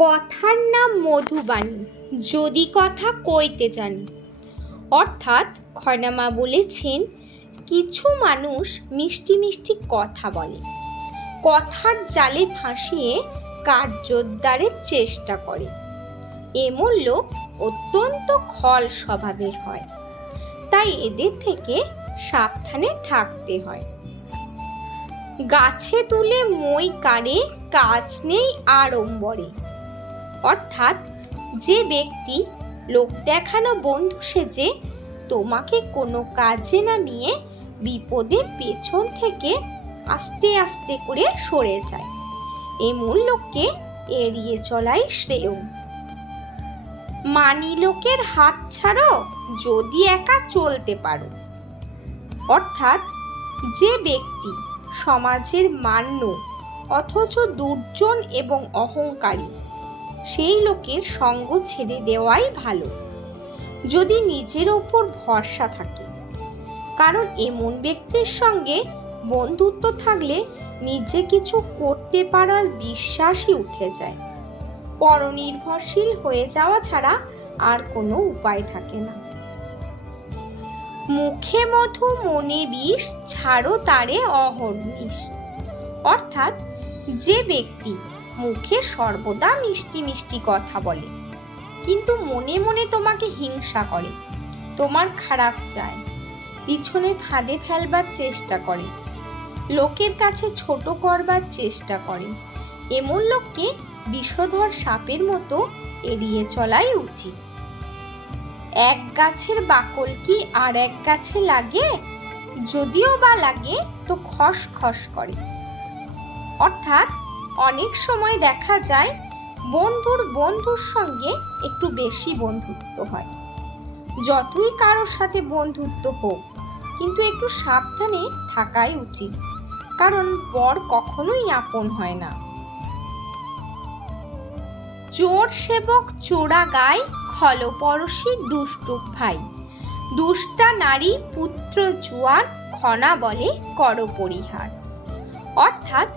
কথার নাম মধুবাণী, যদি কথা কইতে জানি। অর্থাৎ খয়নামা বলেছেন, কিছু মানুষ মিষ্টি মিষ্টি কথা বলে, কথার জালে ফাঁসিয়ে কার্যোদ্ধারের চেষ্টা করে। এমন লোক অত্যন্ত খল স্বভাবের হয়, তাই এদের থেকে সাবধানে থাকতে হয়। গাছে তুলে মই কাড়ে, কাজ নেই আড়ম্বরে। অর্থাৎ যে ব্যক্তি লোক দেখানো বন্ধু সেজে তোমাকে কোনো কাজে নামিয়ে বিপদে পেছন থেকে আস্তে আস্তে করে সরে যায়, এমন লোককে এড়িয়ে চলাই শ্রেয়। মানি লোকের হাত ছাড়ো, যদি একা চলতে পারো। অর্থাৎ যে ব্যক্তি সমাজের মান্য অথচ দুর্জন এবং অহংকারী, সেই লোকের সঙ্গ ছেড়ে দেওয়াই ভালো, যদি নিজের ওপর ভরসা থাকে। কারণ এমন ব্যক্তির সঙ্গে বন্ধুত্ব থাকলে নিজে কিছু করতে পারার বিশ্বাসই উঠে যায়। পরনির্ভরশীল হয়ে যাওয়া ছাড়া আর কোনো উপায় থাকে না। মুখে মধু মনে বিষ, ছাড়ো তারে অহর্নিশ। অর্থাৎ যে ব্যক্তি মুখে সর্বদা মিষ্টি মিষ্টি কথা বলে, কিন্তু মনে মনে তোমাকে হিংসা করে, তোমার খারাপ চায়, পিছনে ফাঁদে ফেলবার চেষ্টা করে, লোকের কাছে ছোট করবার চেষ্টা করে, এমন লোককে বিষধর সাপের মতো এড়িয়ে চলাই উচিত। এক গাছের বাকল কি আর এক গাছে লাগে? যদিও বা লাগে তো খস খস করে। অর্থাৎ অনেক সময় দেখা যায় বন্ধুর সঙ্গে একটু বেশি বন্ধুত্ব হয়। যতই কারোর সাথে বন্ধুত্ব হোক, কিন্তু একটু সাবধানে থাকাই উচিত, কারণ পর কখনোই আপন হয় না। চোর সেবক চোরা গায়, খলপরশী দুষ্টু ভাই। দুষ্টা নারী পুত্র জুয়ার, খনা বলে কর পরিহার। অর্থাৎ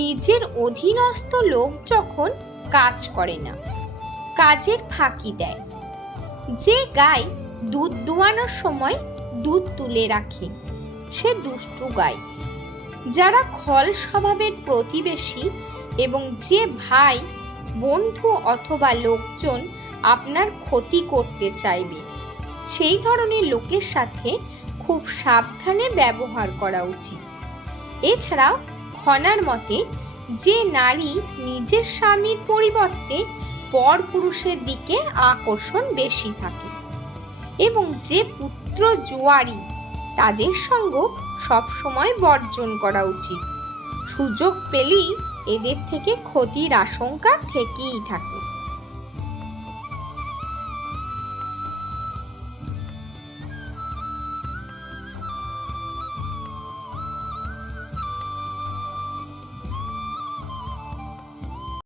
নিজের অধীনস্থ লোক যখন কাজ করে না, কাজের ফাঁকি দেয়। যে গাই দুধ দুয়ানোর সময় দুধ তুলে রাখে, সে দুষ্টু গাই। যারা খল স্বভাবের প্রতিবেশী এবং যে ভাই, বন্ধু অথবা লোকজন আপনার ক্ষতি করতে চাইবে, সেই ধরনের লোকের সাথে খুব সাবধানে ব্যবহার করা উচিত। এছাড়াও খনার মতে যে নারী নিজের স্বামীর পরিবর্তে পর পুরুষের দিকে আকর্ষণ বেশি থাকে, এবং যে পুত্র জুয়ারি, তাদের সঙ্গ সবসময় বর্জন করা উচিত। সুযোগ পেলেই এদের থেকে ক্ষতির আশঙ্কা থেকেই থাকে।